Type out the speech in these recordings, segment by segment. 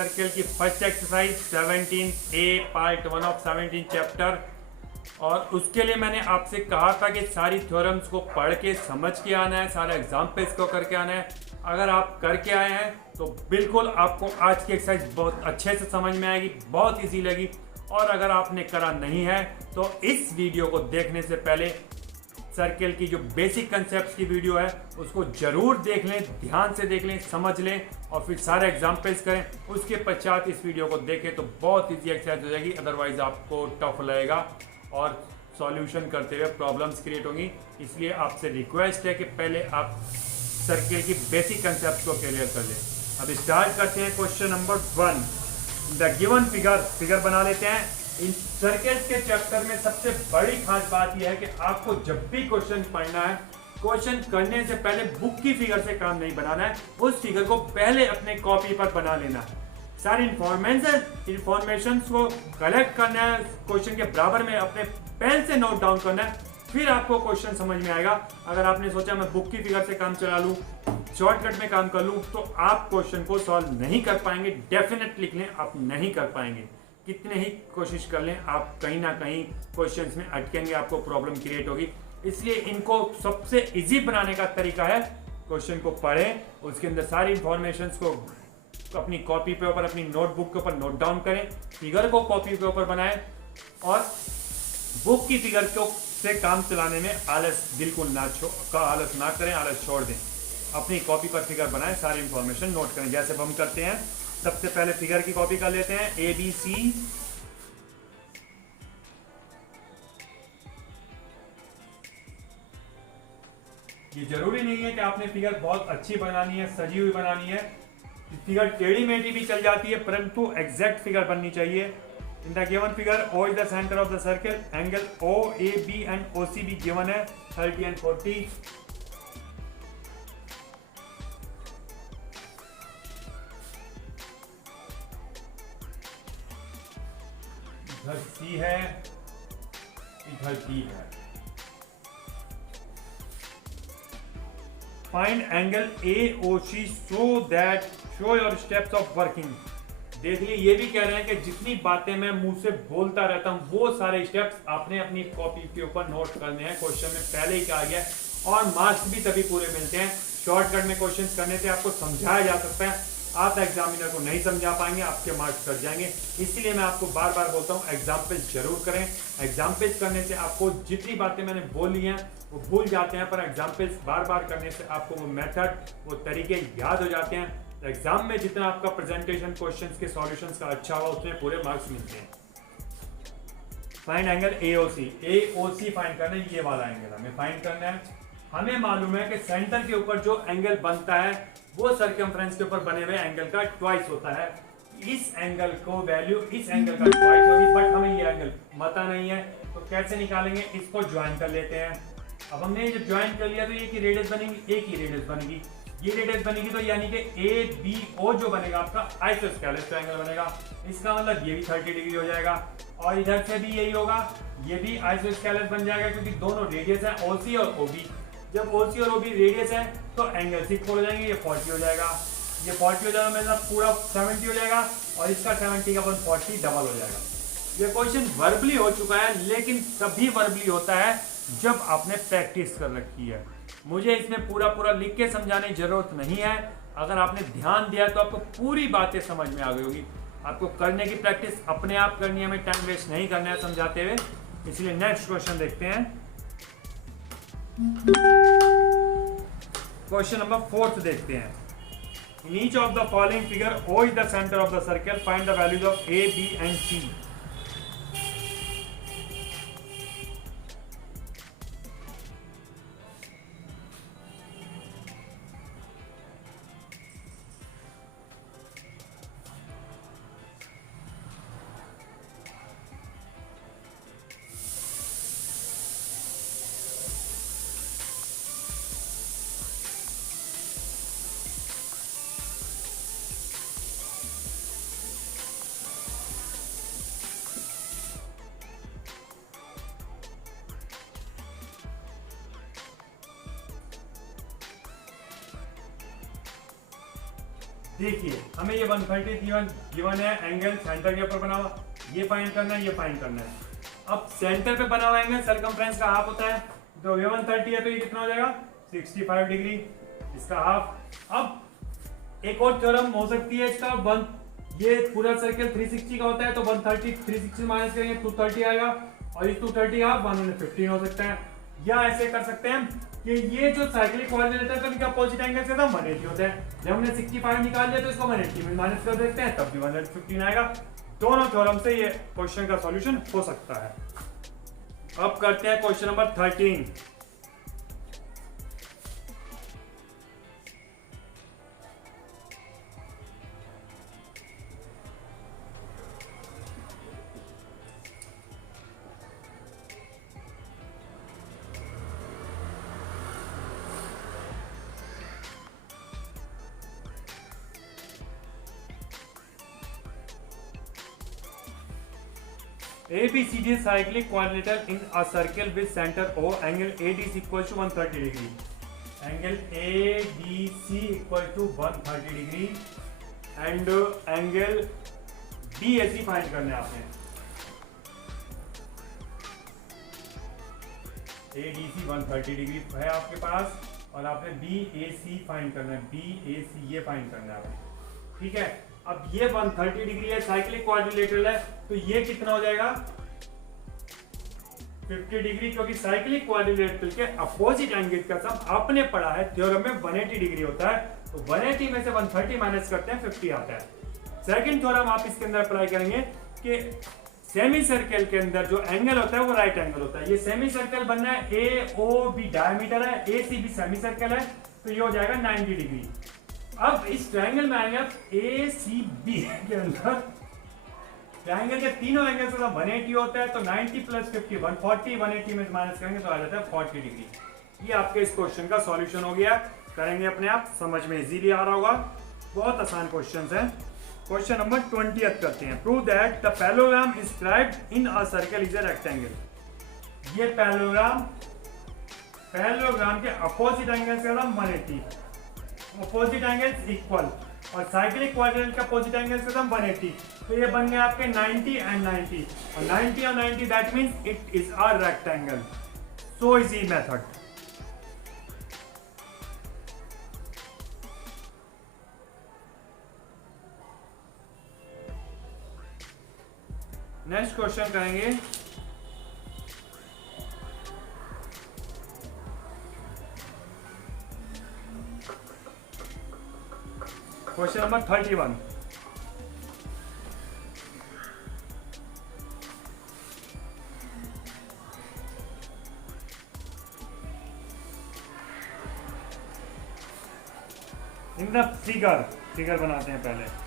Circle की first exercise 17A part 1 of 17 chapter. और उसके लिए मैंने आपसे कहा था कि सारी थ्योरम्स को पढ़ के समझ के आना है, सारे एग्जाम्पल्स को करके आना है। अगर आप करके आए हैं तो बिल्कुल आपको आज की एक्सरसाइज बहुत अच्छे से समझ में आएगी, बहुत ईजी लगी। और अगर आपने करा नहीं है तो इस वीडियो को देखने से पहले सर्कल की जो बेसिक कंसेप्ट की वीडियो है उसको जरूर देख लें, ध्यान से देख लें, समझ लें और फिर सारे एग्जाम्पल्स करें। उसके पश्चात इस वीडियो को देखें तो बहुत ईजी एक्सरसाइज हो जाएगी, अदरवाइज आपको टफ लगेगा और सॉल्यूशन करते हुए प्रॉब्लम्स क्रिएट होंगी। इसलिए आपसे रिक्वेस्ट है कि पहले आप सर्कल की बेसिक कंसेप्ट को क्लियर कर लें। अब स्टार्ट करते हैं question number 1। The given figure बना लेते हैं। इन सर्कल्स के चैप्टर में सबसे बड़ी खास बात यह है कि आपको जब भी क्वेश्चन पढ़ना है, क्वेश्चन करने से पहले बुक की फिगर से काम नहीं बनाना है, उस फिगर को पहले अपने कॉपी पर बना लेना है। सारी इंफॉर्मेशन को कलेक्ट करना है, क्वेश्चन के बराबर में अपने पेन से नोट डाउन करना है, फिर आपको क्वेश्चन समझ में आएगा। अगर आपने सोचा मैं बुक की फिगर से काम चला लूं, शॉर्टकट में काम कर लूं, तो आप क्वेश्चन को सॉल्व नहीं कर पाएंगे। डेफिनेट लिख लें, आप नहीं कर पाएंगे। कितने ही कोशिश कर लें, आप कहीं ना कहीं क्वेश्चंस में अटकेंगे, आपको प्रॉब्लम क्रिएट होगी। इसलिए इनको सबसे इजी बनाने का तरीका है क्वेश्चन को पढ़ें, उसके अंदर सारी इंफॉर्मेशन को अपनी कॉपी पे ऊपर, अपनी नोटबुक के ऊपर नोट डाउन करें, फिगर को कॉपी के ऊपर बनाएं और बुक की फिगर को से काम चलाने में बिल्कुल आलस ना करें, आलस छोड़ दें। अपनी कॉपी पर फिगर बनाएं, सारी इंफॉर्मेशन नोट करें जैसे हम करते हैं। सबसे पहले फिगर की कॉपी कर लेते हैं, ABC। ये जरूरी नहीं है कि आपने फिगर बहुत अच्छी बनानी है, सजी हुई बनानी है। फिगर टेढ़ी मेढ़ी भी चल जाती है, परंतु एग्जैक्ट फिगर बननी चाहिए। In the given figure O is the centre of the circle, angle OAB and OCB given है 30 एंड 40। इधर C है, इधर D है। Find angle AOC show your steps of working. देखिए ये भी कह रहे हैं कि जितनी बातें मैं मुंह से बोलता रहता हूं वो सारे स्टेप्स आपने अपनी कॉपी के ऊपर नोट करने हैं। क्वेश्चन में पहले ही कहा गया है और मार्क्स भी तभी पूरे मिलते हैं। शॉर्टकट में क्वेश्चन करने से आपको समझाया जा सकता है, आप एग्जामिनर को नहीं समझा पाएंगे, आपके मार्क्स कट जाएंगे। इसलिए मैं आपको बार बार बोलता हूँ एग्जाम्पल्स जरूर करें। एग्जाम्पल्स करने से आपको जितनी बातें मैंने बोली हैं वो भूल जाते हैं, पर एग्जाम्पल्स बार बार करने से आपको वो मेथड, वो तरीके याद हो जाते हैं। एग्जाम में जितना आपका प्रेजेंटेशन क्वेश्चंस के सॉल्यूशंस का अच्छा हुआ उतने पूरे मार्क्स मिलते हैं। फाइंड एंगल AOC फाइंड करना है, ये वाला एंगल हमें फाइंड करना है। हमें मालूम है कि सेंटर के ऊपर जो एंगल बनता है वो सर्कमफ्रेंस के ऊपर बने हुए एंगल का ट्वाइस होता है। इस एंगल को वैल्यू इस एंगल का ट्वाइस होगी, बट हमें ये एंगल पता नहीं है, तो कैसे निकालेंगे? इसको ज्वाइन कर लेते हैं। अब हमने जब ज्वाइन कर लिया तो ये की रेडियस बनेगी, एक ही रेडियस बनेगी। ये रेडियस बनेगी तो यानी कि ABO जो बनेगा आपका आइसोस्केलेस ट्रायंगल बनेगा। इसका मतलब ये भी 30 डिग्री हो जाएगा और इधर से भी यही होगा, ये भी आइसोस्केलेस बन जाएगा क्योंकि दोनों रेडियस है OC और OB। जब OC और OB रेडियस है तो एंगल 6 हो जाएंगे, ये 40 हो जाएगा। ये 40 हो जाएगा मतलब पूरा 70 हो जाएगा और इसका 70 का 140 डबल हो जाएगा। ये क्वेश्चन वर्बली हो चुका है, लेकिन तभी वर्बली होता है जब आपने प्रैक्टिस कर रखी है। मुझे इसमें पूरा लिख के समझाने की जरूरत नहीं है। अगर आपने ध्यान दिया तो आपको पूरी बातें समझ में आ गई होगी। आपको करने की प्रैक्टिस अपने आप करनी है, हमें टाइम वेस्ट नहीं करना है समझाते हुए। इसलिए नेक्स्ट क्वेश्चन देखते हैं। क्वेश्चन नंबर 4 देखते हैं। In each of the following figure O is the centre of the circle, find the values of A, B and C। देखिए हमें ये 130 गिवन है, एंगल सेंटर के ऊपर बना हुआ, ये फाइंड करना है, ये फाइंड करना है। अब सेंटर पे बना हुआ एंगल सर्कमफ्रेंस का हाफ होता है, तो ये 130 है तो ये कितना हो जाएगा 65 डिग्री, इसका हाफ। अब एक और थ्योरम हो सकती है इसका, ये पूरा सर्कल 360 का होता है तो 130 360 माइनस करेंगे 230 आएगा, और इस 230 आप 115 हो सकता है। या ऐसे कर सकते हैं कि ये जो साइक्लिक कोऑर्डिनेट है तो इनका अपोजिट एंगल से 180 होता है, जब हमने 65 निकाल लिया तो इसको 180 में माइनस कर देते हैं तब भी 115 आएगा। दोनों थ्योरम से ये क्वेश्चन का सॉल्यूशन हो सकता है। अब करते हैं question number 13। ABCD cyclic quadrilateral in a circle with center O, angle AD is equal to 130 degree. Angle ADC equal to 130 degree and angle BAC find करना है आपने। ADC 130 डिग्री है आपके पास और आपने BAC फाइंड करना है, BAC ये फाइंड करना है आपने, ठीक है। अब ये 130 डिग्री है, साइक्लिक क्वाड्रिलेटरल है, तो ये कितना हो जाएगा 50 डिग्री, क्योंकि साइक्लिक क्वाड्रिलेटरल के अपोजिट एंगल का सम आपने पढ़ा है थ्योरम में 180 डिग्री होता है, तो 180 में से 130 माइनस करते हैं 50 आता है। सेकंड थ्योरम आप इसके अंदर अप्लाई करेंगे कि सेमी सर्कल के अंदर जो एंगल होता है वो राइट एंगल होता है। ये सेमी सर्कल बनना है, AOB डायमीटर है, ACB सेमी सर्कल है, तो ये हो जाएगा 90 डिग्री। अब इस ट्रायंगल में आएंगे आप ACB के अंदर, ट्रायंगल के तीनों एंगल से 180 होता है, तो 90 प्लस 50 140, 180 में माइनस करेंगे तो आ जाता है 40 डिग्री। ये आपके इस क्वेश्चन का सॉल्यूशन हो गया, करेंगे अपने आप, समझ में इजीली आ रहा होगा, बहुत आसान क्वेश्चन है। क्वेश्चन नंबर 20 करते हैं। Prove that the parallelogram inscribed in a circle is a rectangle. ये पैरेललोग्राम के अपोजिट एंगल से 180, अपोजिट एंगल इक्वल, और साइक्लिक क्वाड्रिलेटरल का अपोजिट एंगल से 180, तो ये बन गए आपके 90 एंड 90, और 90 और 90 that means it is a rectangle. So easy method. Next question करेंगे question number 31। In the figure बनाते हैं पहले।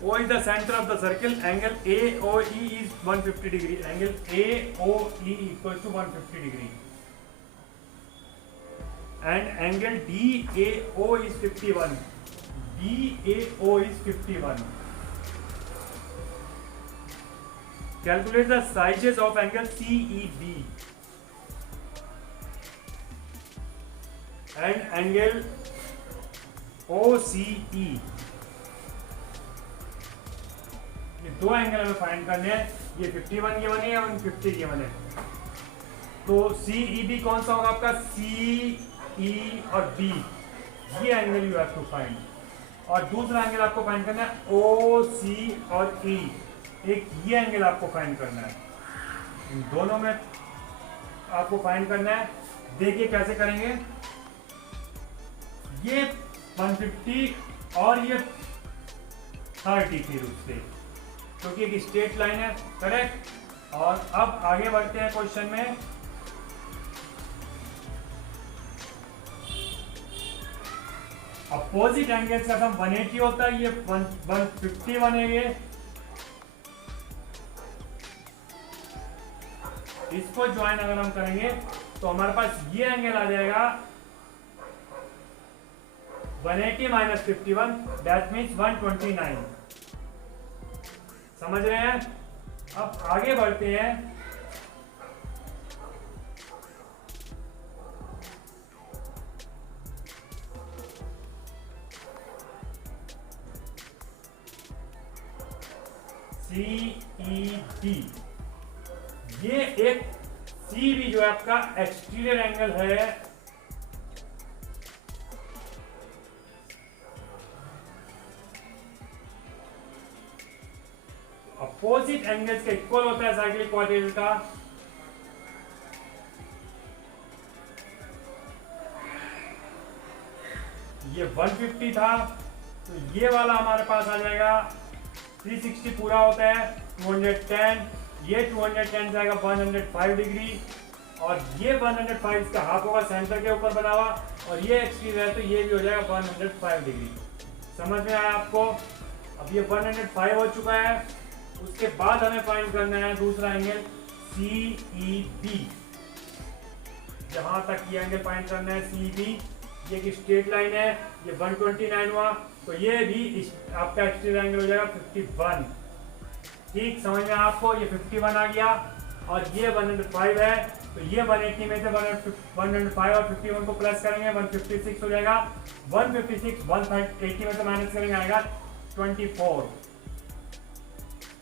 O is the center of the circle. Angle AOE is 150 degree. Angle AOE equals to 150 degree. And angle DAO is 51. DAO is 51. Calculate the sizes of angle CEB and angle OCE. ये दो angle हमें find करने हैं, ये 51 ये बने हैं, 150 ये बने। तो CEB कौन सा होगा आपका, CE और B, ये angle you have to find. और दूसरा एंगल आपको फाइंड करना है OC और E, एक ये एंगल आपको फाइंड करना है। इन दोनों में आपको फाइंड करना है। देखिए कैसे करेंगे, ये 150 और ये 30 फिर उससे, क्योंकि एक स्ट्रेट लाइन है, करेक्ट, और अब आगे बढ़ते हैं क्वेश्चन में। अपोजिट एंगल्स का सम 180 होता है, ये 151 है। ये इसको ज्वाइन अगर हम करेंगे तो हमारे पास ये एंगल आ जाएगा 180 माइनस 51, दैट मीन्स 129। समझ रहे हैं? अब आगे बढ़ते हैं। CED, ये एक CB जो है आपका एक्सटीरियर एंगल है। अपोजिट एंगल्स के इक्वल होता है साइक्लिक क्वाड्रिलेटरल का। ये 150 था, तो ये वाला हमारे पास आ जाएगा 360 पूरा होता है 210, ये 210 जाएगा 105 डिग्री, और ये 105 इसका हाफ होगा सेंटर के ऊपर बना हुआ, और ये एक्सटीरियर है तो ये भी हो जाएगा 105 डिग्री। समझ में आया आपको? अब ये 105 हो चुका है। उसके बाद हमें फाइंड करना है दूसरा एंगल CEB। जहां तक ये एंगल फाइंड करना है CEB, ये एक स्ट्रेट लाइन है, ये 129 हुआ, तो ये भी आपका एक्सटीरियर एंगल हो जाएगा 51। ठीक समझ में आपको? ये 51 आ गया, और ये 105 है, तो ये 180 में से 105 और 51 को प्लस करेंगे 156 हो जाएगा। 156 180 में से माइनस करेंगे आएगा 24।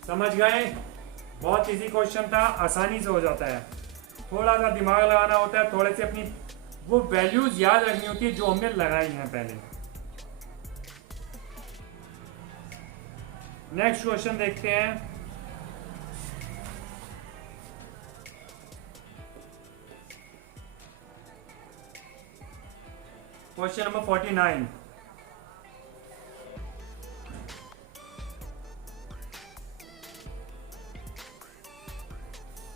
समझ गए? बहुत इजी क्वेश्चन था, आसानी से हो जाता है। थोड़ा सा दिमाग लगाना होता है, थोड़े से अपनी वो वैल्यूज याद रखनी होती है जो हमने लगाई हैं पहले। नेक्स्ट क्वेश्चन देखते हैं। Question number 49।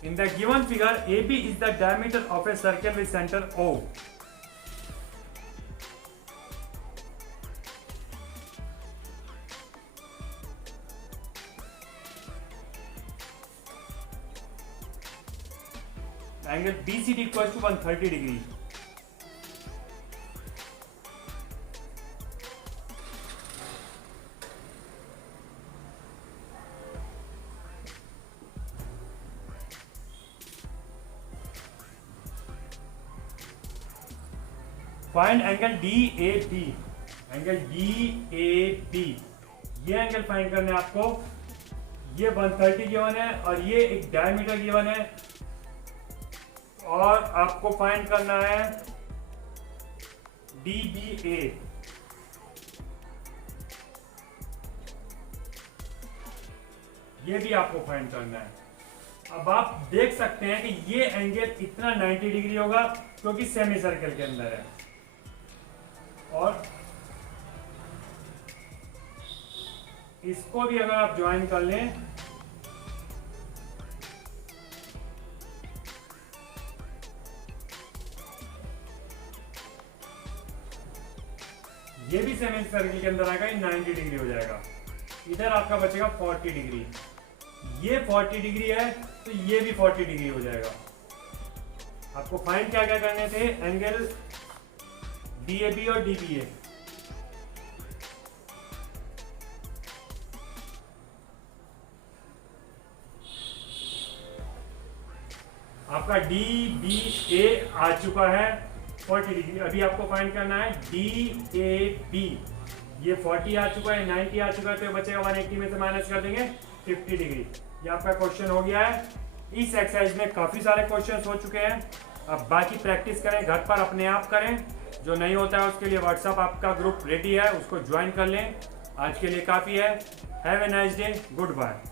In the given figure, AB is the diameter of a circle with center O. Angle BCD equals to 130 degree. Find angle DAB। Angle DAB, ये एंगल फाइंड करना है आपको। ये 130 गिवन है और ये एक डायमीटर गिवन है, और आपको फाइंड करना है DBA। ये भी आपको फाइंड करना है। अब आप देख सकते हैं कि ये एंगल इतना 90 डिग्री होगा क्योंकि सेमी सर्कल के अंदर है, और इसको भी अगर आप ज्वाइन कर लें ये भी सेमी सर्कल के अंदर आएगा, 90 डिग्री हो जाएगा। इधर आपका बचेगा 40 डिग्री। ये 40 डिग्री है तो ये भी 40 डिग्री हो जाएगा। आपको फाइंड क्या क्या करने थे? एंगल DAB और DBA। आपका DBA आ चुका है 40 डिग्री। अभी आपको फाइंड करना है DAB। ये 40 आ चुका है, 90 आ चुका है, तो बचेगा 180 में से माइनस कर देंगे 50 डिग्री। ये आपका क्वेश्चन हो गया है। इस एक्सरसाइज में काफी सारे क्वेश्चंस हो चुके हैं। अब बाकी प्रैक्टिस करें, घर पर अपने आप करें। जो नहीं होता है उसके लिए व्हाट्सएप आपका ग्रुप रेडी है, उसको ज्वाइन कर लें। आज के लिए काफ़ी है। Have a nice day, good bye.